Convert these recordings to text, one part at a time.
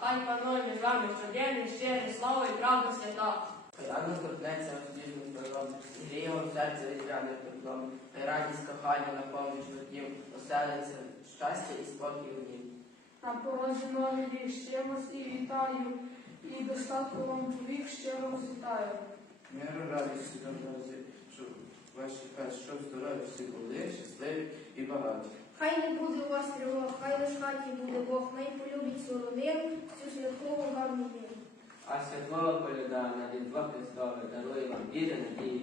хай панує між вами щоденний, щирий, слава і правда свята. Рано торкнеться розбіжним пиром, гріє вам серце різдвяне теплом, та радість кохання на поміч життів, оселиться щастя і спокій у ній. Та порожі нові ще вас і вітаю, і достатку вам вік щиро розвітаю. Миру радість, дорогі, щоб ваші хай, щоб здорові всі були, щасливі і багаті. Хай не буде у вас тривог, хай в хаті буде Бог, най полюбить родину, цю святкову гарну дню. А святлова коляда на Різдво Христове дарує вам віри, надії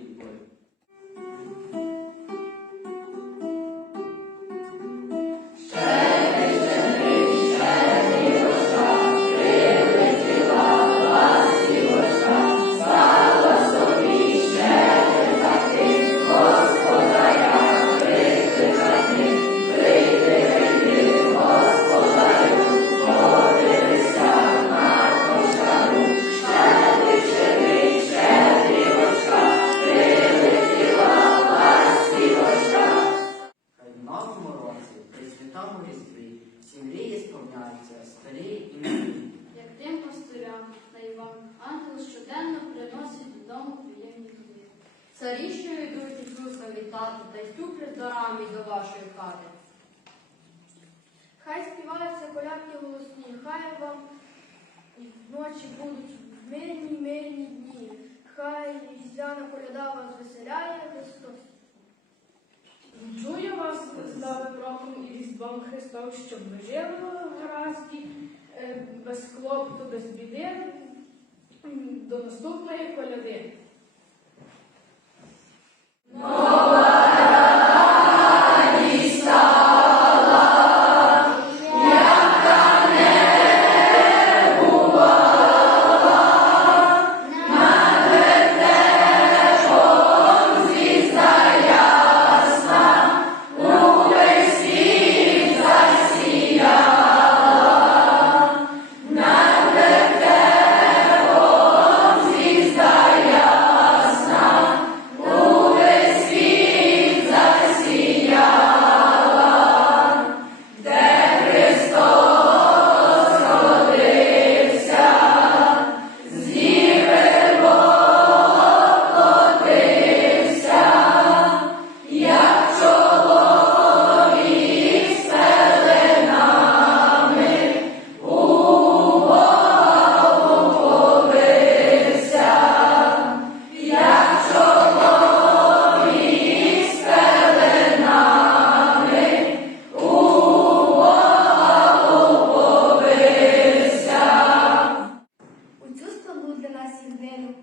сповняються, старі і. Як тим пастирям на Іван, ангел щоденно приносить додому приємні книги. Царі, що йдуть Ісуса вітати, та й ступлять дарами до вашої хати. Хай співаються колядки голосні, хай вам ночі будуть мирні, мирні дні. Хай різдвяна коляда вас веселяє Христос. Чую вас з Новим роком і Різдвом Христом, щоб ви жили в гаразді, е, без клопоту, без біди, до наступної коляди.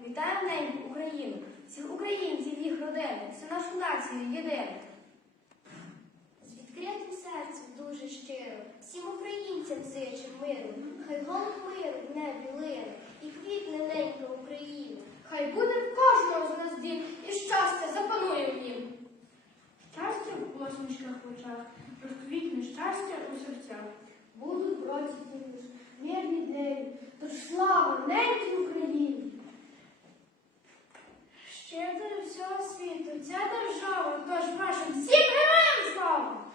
Вітаємо неньку Україну, всіх українців, їх родини, всю нашу націю єдину. З відкритим серцем дуже щиро, всім українцям зичим миру, хай голуб миру в небі лине, і квітне ненька Україна. Хай буде в кожного з нас дім, і щастя запанує в нім. Щастя в посмішках в очах, розквітне щастя у серцях. Будуть році мирні дні, тож слава ненькій Україні. Щедро всього світу, ця держава, тож вашим всім героям слава!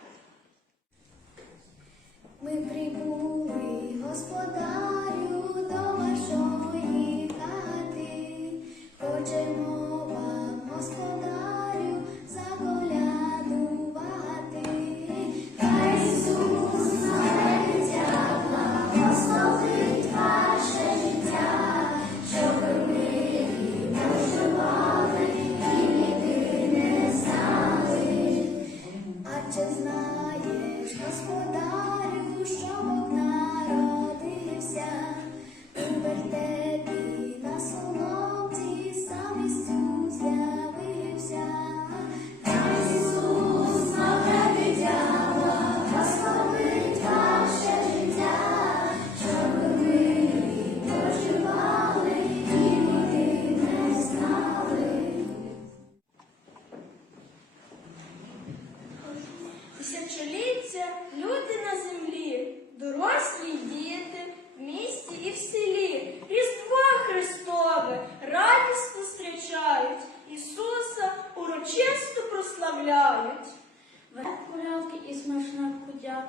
Смачна кутя,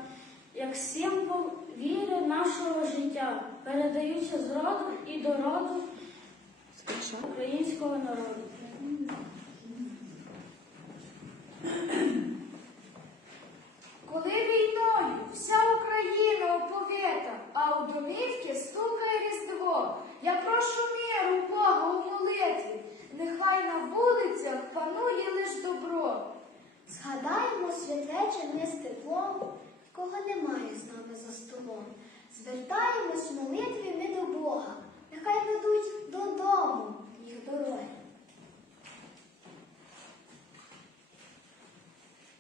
як символ віри нашого життя, передаються з роду і до роду українського народу. Коли війною вся Україна оповита, а у домівки стукає різдво. Я прошу миру Бога у молитві, нехай на вулицях панує лиш добро. Згадаємо святвечір ми з теплом, кого немає з нами за столом. Звертаємось в молитві ми до Бога, нехай ведуть додому їх дороги.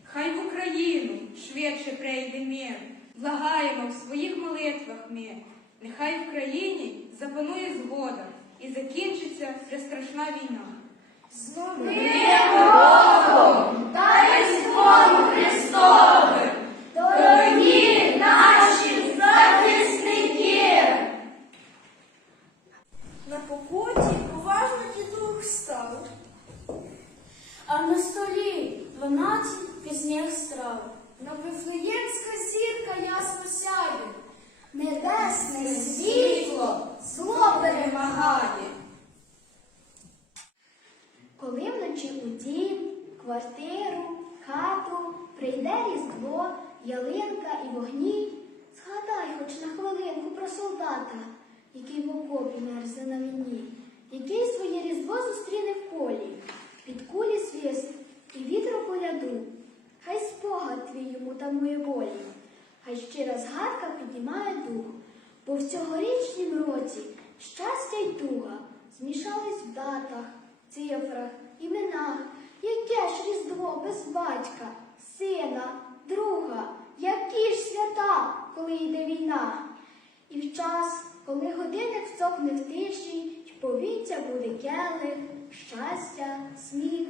Хай в Україну швидше прийде мир, благаємо в своїх молитвах ми. Нехай в країні запанує згода і закінчиться ця страшна війна. З Вифлеємська зірка ясно сяє, небесне світло зло перемагає. Коли вночі у дім, квартиру, хату прийде різдво, ялинка і вогні, згадай хоч на хвилинку про солдата, який в окопі мерзне на війні, який своє різдво зустріне в полі, під кулі свист і вітру коляду. Хай спогад твій йому тамує болі, хай щира згадка піднімає дух, бо в цьогорічнім році щастя й туга змішались в датах, цифрах, іменах. Яке ж різдво без батька, сина, друга, які ж свята, коли йде війна? І в час, коли годинник цокне в тиші, й повітря буде келих, щастя, сміх,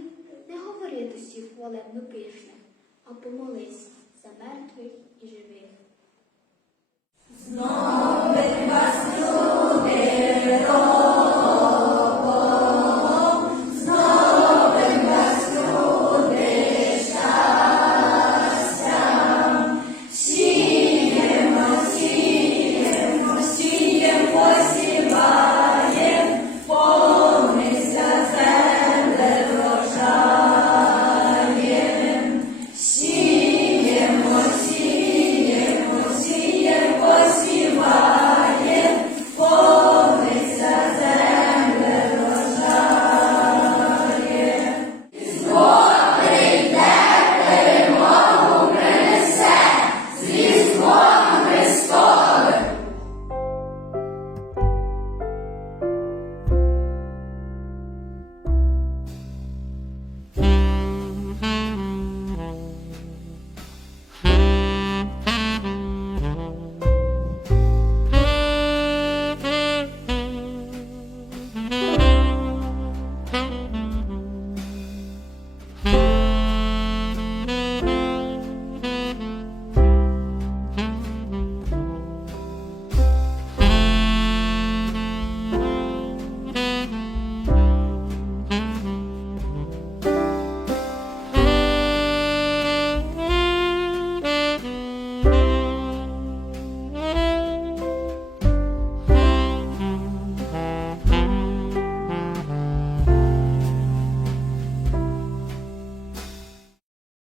не говори досі хвалебно пишне, а помолись за мертвих і живих. Знову вас люди,